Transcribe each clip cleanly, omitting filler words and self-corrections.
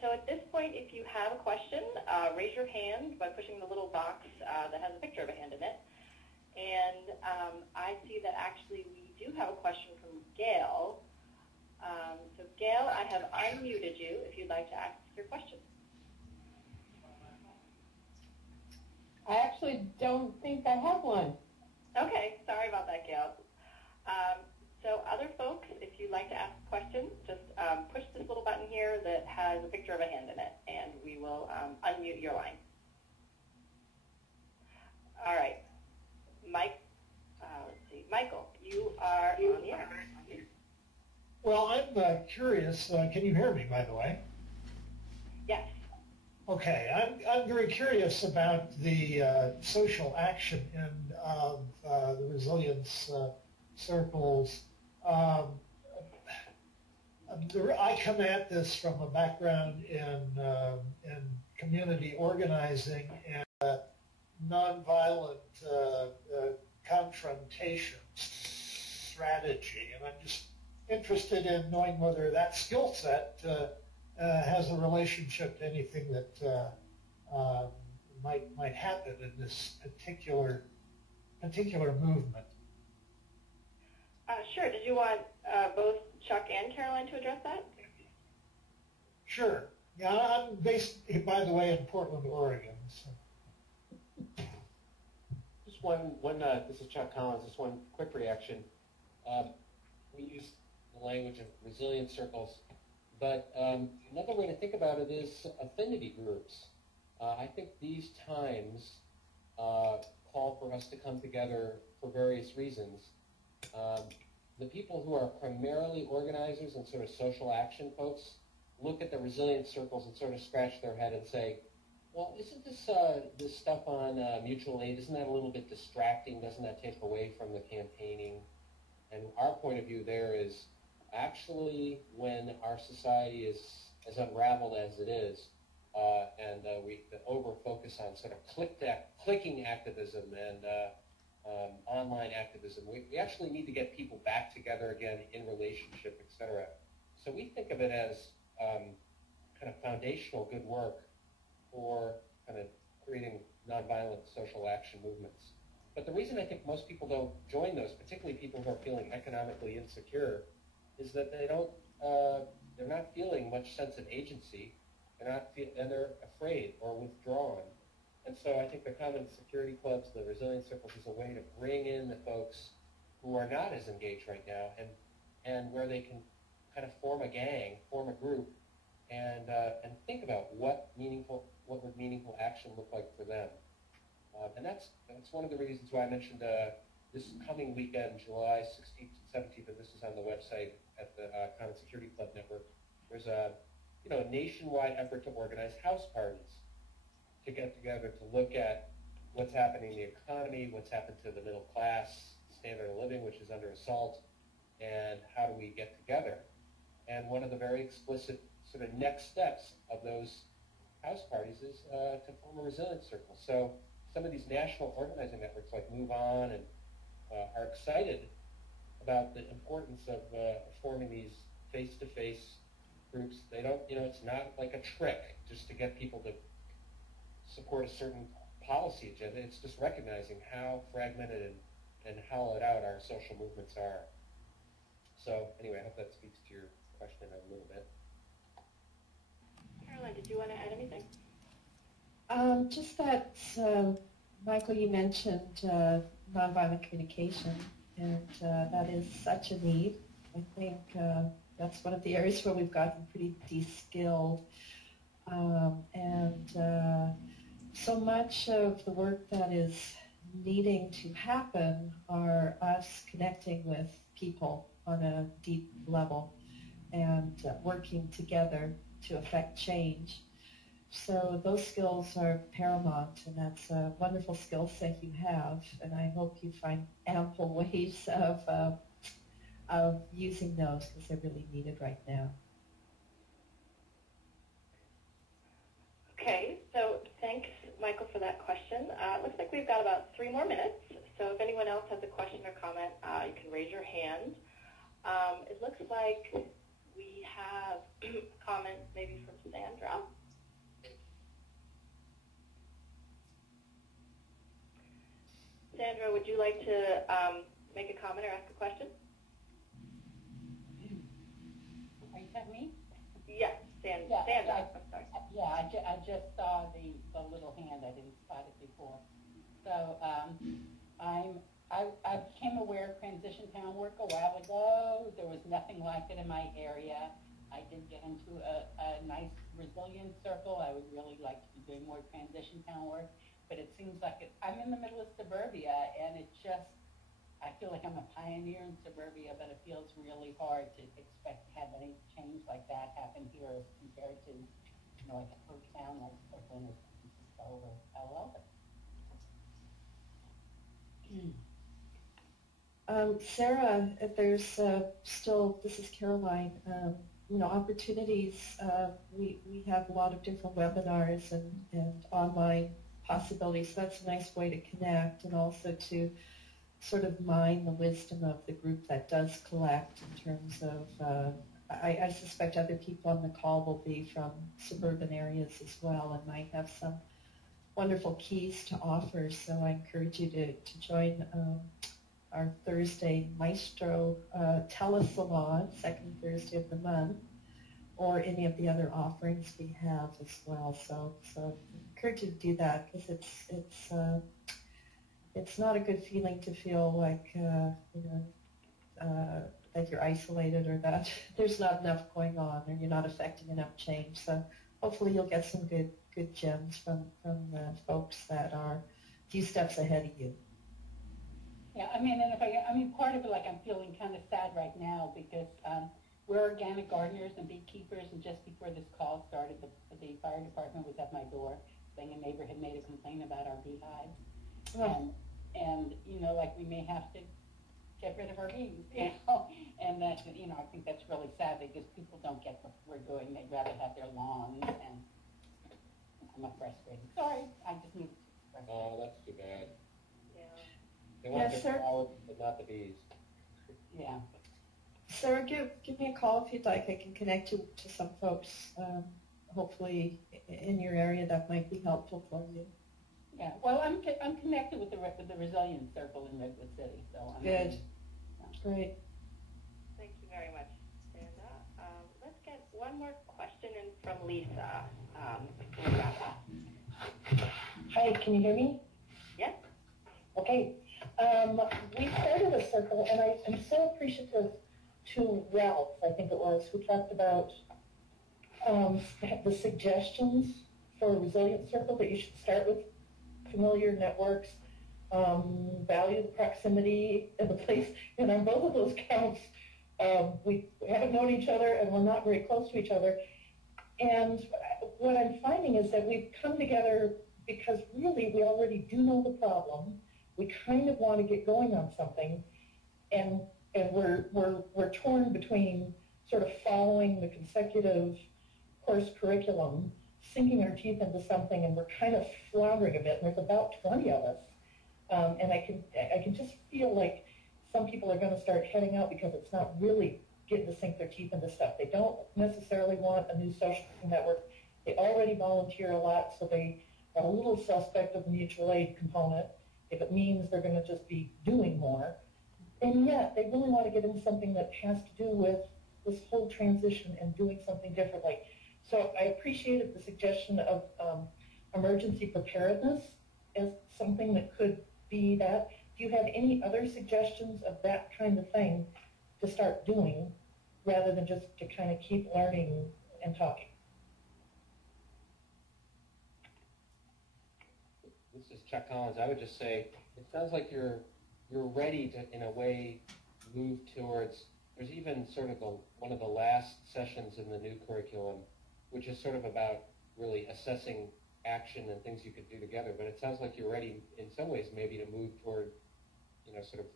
So at this point, if you have a question, raise your hand by pushing the little box that has a picture of a hand in it. And I see that actually we do have a question from Gail. So Gail, I have unmuted you if you'd like to ask your question. I actually don't think I have one. Okay, sorry about that, Gail. So other folks, if you'd like to ask questions, just push this little button here that has a picture of a hand in it, and we will unmute your line. All right. Let's see. Michael, you are on the air. Well, I'm curious. Can you hear me, by the way? Yes. Okay. I'm very curious about the social action end of the resilience circles. I come at this from a background in community organizing and nonviolent confrontation strategy, and I'm just interested in knowing whether that skill set has a relationship to anything that might happen in this particular movement. Sure. Did you want both Chuck and Caroline to address that? Sure. Yeah, I'm based, by the way, in Portland, Oregon. So. Just one. This is Chuck Collins. Just one quick reaction. We use the language of resilience circles, but another way to think about it is affinity groups. I think these times call for us to come together for various reasons. The people who are primarily organizers and sort of social action folks look at the resilience circles and sort of scratch their head and say, well, isn't this stuff on mutual aid, isn't that a little bit distracting? Doesn't that take away from the campaigning? And our point of view there is actually when our society is as unraveled as it is, and we over-focus on sort of clicking activism and online activism, we actually need to get people back together again in relationship, et cetera. So we think of it as kind of foundational good work for kind of creating nonviolent social action movements. But the reason I think most people don't join those, particularly people who are feeling economically insecure, is that they're not feeling much sense of agency, and they're afraid or withdrawn. And so I think the common security clubs, the resilience circles, is a way to bring in the folks who are not as engaged right now, and where they can kind of form a gang, form a group, and think about what would meaningful action look like for them. And that's one of the reasons why I mentioned this coming weekend, July 16th and 17th, and this is on the website at the Common Security Club Network. There's a nationwide effort to organize house parties to get together to look at what's happening in the economy, what's happened to the middle class standard of living, which is under assault, and how do we get together. And one of the very explicit sort of next steps of those house parties is to form a resilience circle. So some of these national organizing networks like Move On and are excited about the importance of forming these face-to-face groups. They don't, it's not like a trick just to get people to support a certain policy agenda. It's just recognizing how fragmented and hollowed out our social movements are. So anyway, I hope that speaks to your question a little bit. Caroline, did you want to add anything? Just that, Michael, you mentioned nonviolent communication, and that is such a need. I think that's one of the areas where we've gotten pretty de-skilled, and so much of the work that is needing to happen are us connecting with people on a deep level and working together to affect change. So those skills are paramount, and that's a wonderful skill set you have, and I hope you find ample ways of using those, because they're really needed right now. Okay, so thanks, Michael, for that question. It looks like we've got about 3 more minutes, so if anyone else has a question or comment, you can raise your hand. It looks like we have comments maybe from Sandra. Sandra, would you like to make a comment or ask a question? Are you talking to me? Yes, Sandra. Yeah, Sandra. I'm sorry. Yeah, I just saw the little hand. I didn't spot it before. So I became aware of Transition Town work a while ago. There was nothing like it in my area. I did get into a nice resilience circle. I would really like to be doing more Transition Town work, but it seems like I'm in the middle of suburbia, and I feel like I'm a pioneer in suburbia, but it feels really hard to expect to have any change like that happen here as compared to, like a big town like Brooklyn or San Francisco or Palo Alto. Sarah, if there's still, this is Caroline, opportunities, we have a lot of different webinars and online possibilities. So that's a nice way to connect and also to sort of mine the wisdom of the group that does collect in terms of, I suspect other people on the call will be from suburban areas as well and might have some wonderful keys to offer. So I encourage you to join our Thursday Maestro Telesalon, second Thursday of the month, or any of the other offerings we have as well. So I encourage you to do that because it's not a good feeling to feel like that you're isolated or that there's not enough going on or you're not affecting enough change. So hopefully you'll get some good gems from the folks that are a few steps ahead of you. Yeah, and part of it, like I'm feeling kind of sad right now because we're organic gardeners and beekeepers, and just before this call started, the fire department was at my door saying a neighbor had made a complaint about our beehives. Oh. And like we may have to get rid of our bees, and that, I think that's really sad because people don't get what we're doing. They'd rather have their lawns, and I'm frustrated. Sorry, I just need to express that. Oh, that's too bad. Yeah. They want Yes, the sir. flowers, but not the bees. Yeah. Sarah, give me a call if you'd like. I can connect you to some folks, hopefully in your area that might be helpful for you. Yeah. Well, I'm connected with the Resilience Circle in Redwood City, so I'm Good. Great. Thank you very much, Sandra. Let's get one more question in from Lisa. Before we wrap up. Hi, can you hear me? Yes. Okay. We started a circle, and I'm so appreciative to Ralph, I think it was, who talked about the suggestions for a resilient circle that you should start with familiar networks, value the proximity of the place. And on both of those counts, we haven't known each other and we're not very close to each other. And what I'm finding is that we've come together because really we already do know the problem. We kind of want to get going on something, and we're torn between sort of following the consecutive course curriculum, sinking our teeth into something, and we're kind of floundering a bit. And there's about 20 of us, and I can just feel like some people are going to start heading out because it's not really getting to sink their teeth into stuff. They don't necessarily want a new social network. They already volunteer a lot, so they are a little suspect of the mutual aid component if it means they're going to just be doing more. And yet, they really want to get into something that has to do with this whole transition and doing something differently. So I appreciated the suggestion of emergency preparedness as something that could be that. Do you have any other suggestions of that kind of thing to start doing rather than just to kind of keep learning and talking? This is Chuck Collins. I would just say it sounds like you're ready to, in a way, move towards. There's even sort of one of the last sessions in the new curriculum, which is sort of about really assessing action and things you could do together. But it sounds like you're ready, in some ways, maybe to move toward, sort of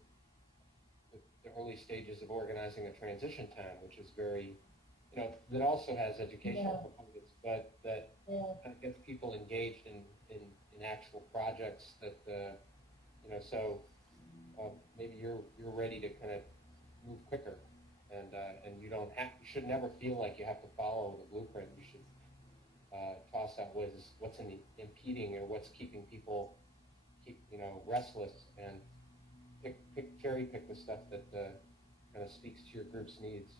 the early stages of organizing a transition time, which is very, that also has educational components, but that kind of gets people engaged in actual projects that, so maybe you're ready to kind of move quicker, and you should never feel like you have to follow the blueprint. You should toss out what's impeding or what's keeping people restless, and cherry pick the stuff that kind of speaks to your group's needs.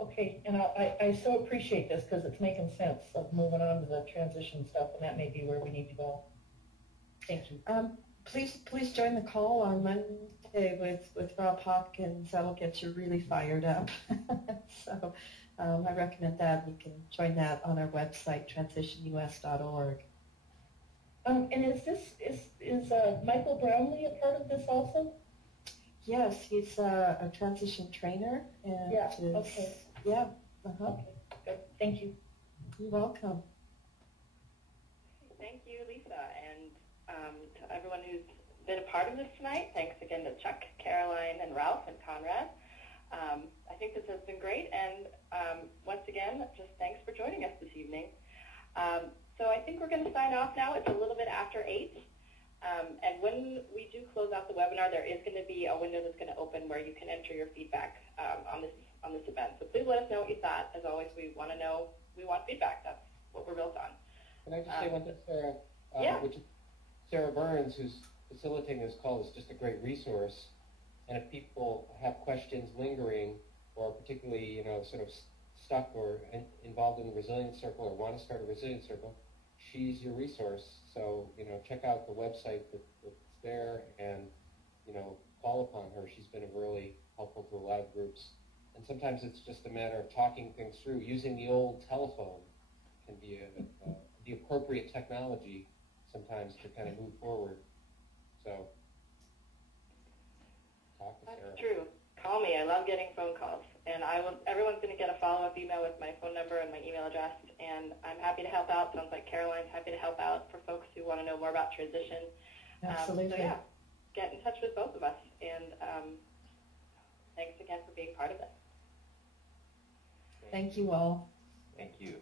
Okay, and I so appreciate this because it's making sense of moving on to the transition stuff, and that may be where we need to go. Thank you. Please join the call on Monday with Rob Hopkins. That'll get you really fired up. So I recommend that. You can join that on our website, transitionus.org. And is Michael Brownlee a part of this also? Yes, he's a transition trainer. And Yeah, okay. Yeah. Uh-huh. Okay, good. Thank you. You're welcome. Thank you, Lisa, and to everyone who's been a part of this tonight. Thanks again to Chuck, Caroline, and Ralph, and Conrad. I think this has been great, and once again, just thanks for joining us this evening. So I think we're going to sign off now. It's a little bit after 8. And when we do close out the webinar, there is going to be a window that's going to open where you can enter your feedback on this event. So please let us know what you thought. As always, we want feedback. That's what we're built on. Can I just say one thing, Sarah? Yeah. Which is Sarah Burns, who's facilitating this call, is just a great resource. And if people have questions lingering, or particularly, sort of stuck or involved in the Resilience Circle, or want to start a Resilience Circle, she's your resource. So, check out the website that's there, and, call upon her. She's been really helpful to a lot of groups. And sometimes it's just a matter of talking things through. Using the old telephone can be the appropriate technology sometimes to kind of move forward. So, talk to Sarah. That's true. Call me. I love getting phone calls. And everyone's going to get a follow-up email with my phone number and my email address. And I'm happy to help out. Sounds like Caroline's happy to help out for folks who want to know more about transition. Absolutely. So, yeah, get in touch with both of us. And thanks again for being part of it. Thank you all. Thank you.